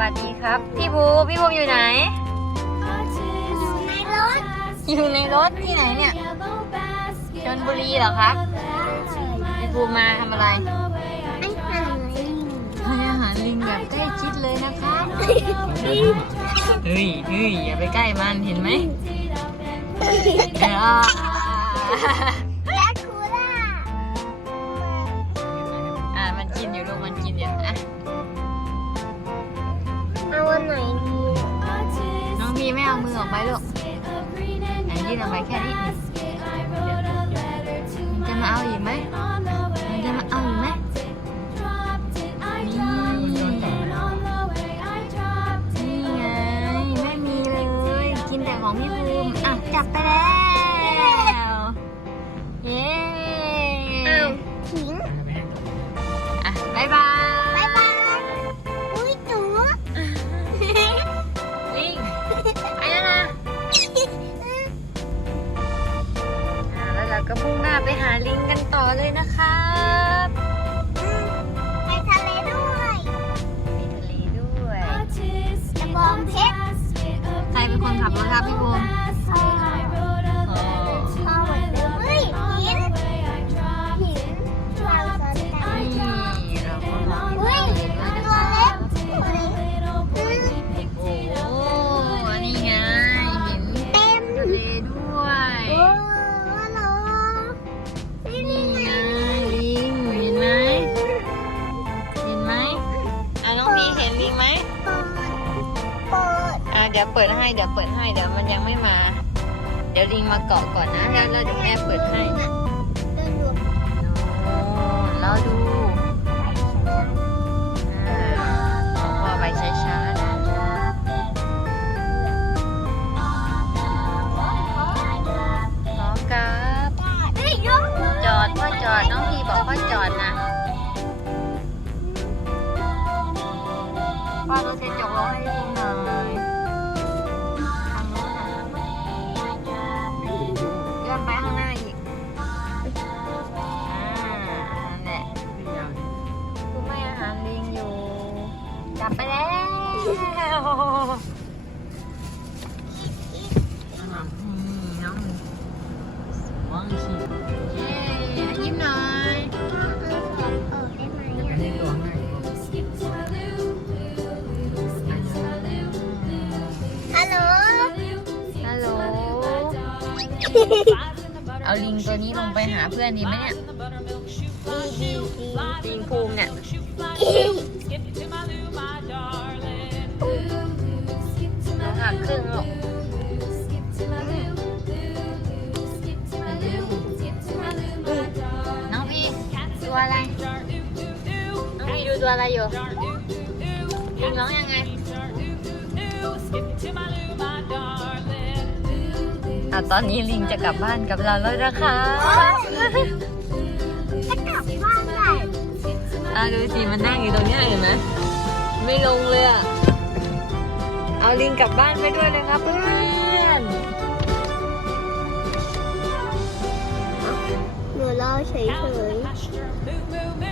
วัสดีครับ พี่ภูพี่ภูอยู่ไหนในรถ อยู่ในรถที่ไหนเนี่ยชลบุรีเหรอครับพี่ภูมาทำอะไรไอ้หางลิงให้อาหารลิงแบบใกล้ชิดเลยนะครับเฮ้ยเฮ้ยอย่าไปใกล้มันเห็นไหมางมือออกไปลูกไหนยื่นออกไปแค่นี้จะมาเอาอีกไหม คนคนขับรถครับพี่ภูมิ เปิดให้เดี๋ยวเปิดให้เดี๋ยวมันยังไม่มา เดี๋ยวลิงมาเกาะก่อนนะแล้วเดี๋ยวแม่เปิดให้เดินอยู่โอ้เราดูเอาพอไปช้าๆนะพร้อมกับจอดพ่อจอดน้องพีบอกพ่อจอดนะพ่อต้องเซ็นจกรถให้ดู จับไปแล้วนี่น้องว่างขีเย้ยิ้มหน่อยเออได้ไหมฮัลโหล ฮัลโหล เอาลิงตัวนี้ลงไปหาเพื่อนดีไหมเนี่ยดีดีดีลิงภูมิเนี่ย ครึ่งหรอกน้องพี่ตัวอะไร น้องพี่ดูตัวอะไรอยู่ลิงร้องยังไงอะตอนนี้ลิงจะกลับบ้านกับเราแล้วนะคะจะกลับบ้านได้อะดูสิมันนั่งอยู่ตรงเนี้ยเห็นไหมไม่ลงเลยอะ เอาลิงกลับบ้านไปด้วยเลยครับเพื่อนหนูรอเฉย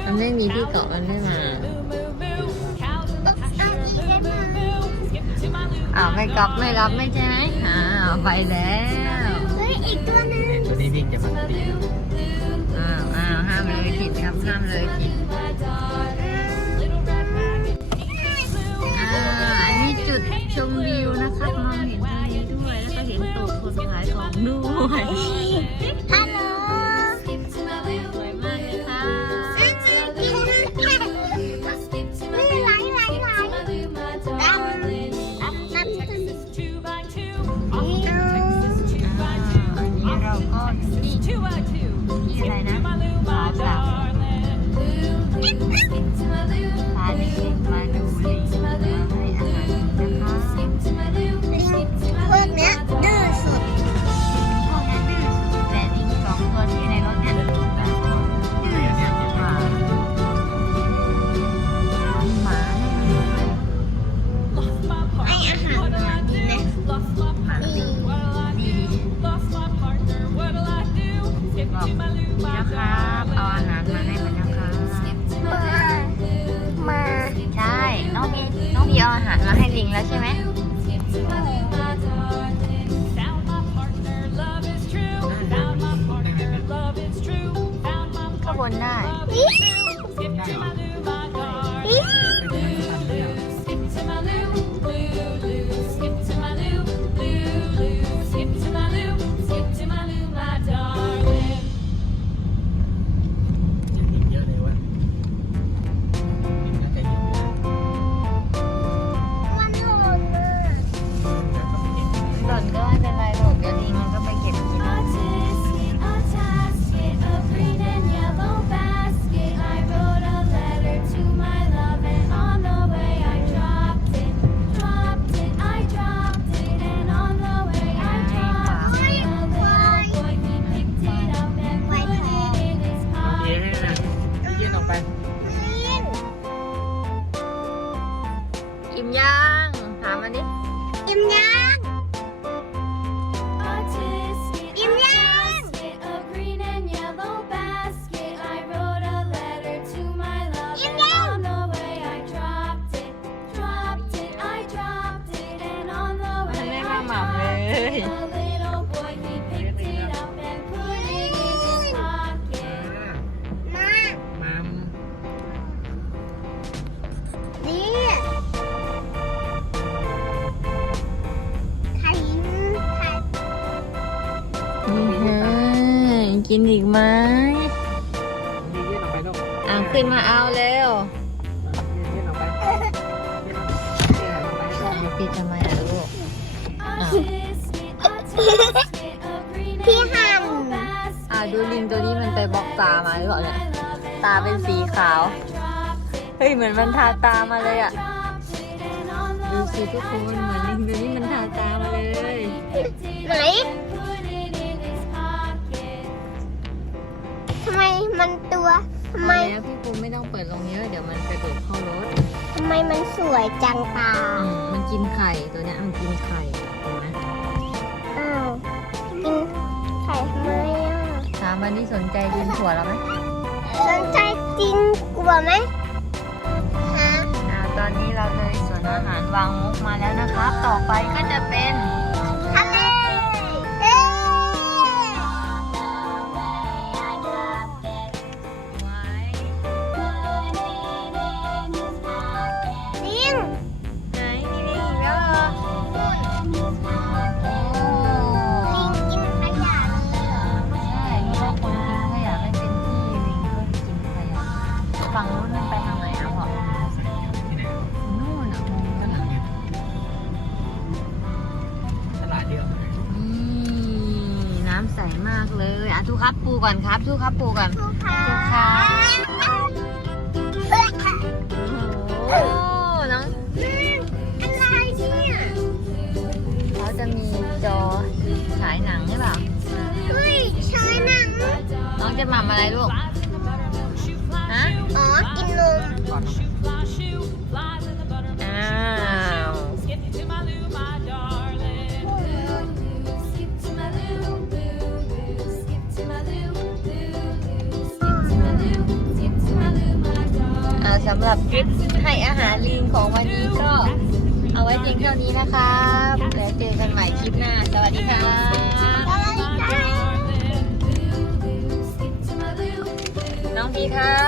มันไม่มีที่เกาะมันไม่มาๆตุ๊กตาอีกได้ไหมอ้าวไม่กลับไม่รับไม่ใช่ไหมอ้าวไปแล้วเฮ้ยอีกตัวหนึงตัวนี้วิ่งจะมันตีอ้าวอ้าวห้ามเลยผิดครับห้ามเลยผิด นี่นะครับเอาอาหารมาให้มันนะครับมามาใช่ น้องมีน้องมีเอาอาหารารมาให้ลิงแล้วใช่ไหม Found my partner, love is กไหมยื่นออกไปลูกอะขึ้นมาเอาเร็วยื่นออกไปยื่นออกไปปิดทำไมอะลูก A tisket, พี่หัน yellow basket. อะดูลิงตัวนี้มันไปบล็อกตามาหรือเปล่าเนี่ย ตาเป็นสีขาว เฮ้ยเหมือนมันทาตามาเลยอะ ดูสิทุกคนเหมือนลิงตัวนี้มันทาตามาเลย ไหนทำไมมันตัวทำไมแล้วพี่ภูมิไม่ต้องเปิดลงเยอะเดี๋ยวมันกระโดดเข้ารถทำไมมันสวยจังตาอืมมันกินไข่ตัวเนี้ยมันกินไข่ ไข่ทำไมอะถามวันนี้สนใจกินถั่วเราไหมสนใจกินกลัวไหมฮะ อ่าตอนนี้เราเลยสวนอาหารวางมุกมาแล้วนะครับ ต่อไปก็จะเป็น เลยอะทุกครับปูก่อนครับทุกครับปูก่อนผู้ค้าค่ะโอ้น้องอะไรเนี่ยเขาจะมีจอฉายหนังใช่เปล่าเฮ้ยชายหนัง น้องจะหม่ำอะไรลูก ฮะ อ๋อ กินนม สำหรับคลิปให้อาหารลิงของวันนี้ก็เอาไว้เพียงเท่านี้นะครับแล้วเจอกันใหม่คลิปหน้า สวัสดีครับสวัสดีค่ะ Darling, loo, loo. Skip to my loo, loo. น้องพีครับไป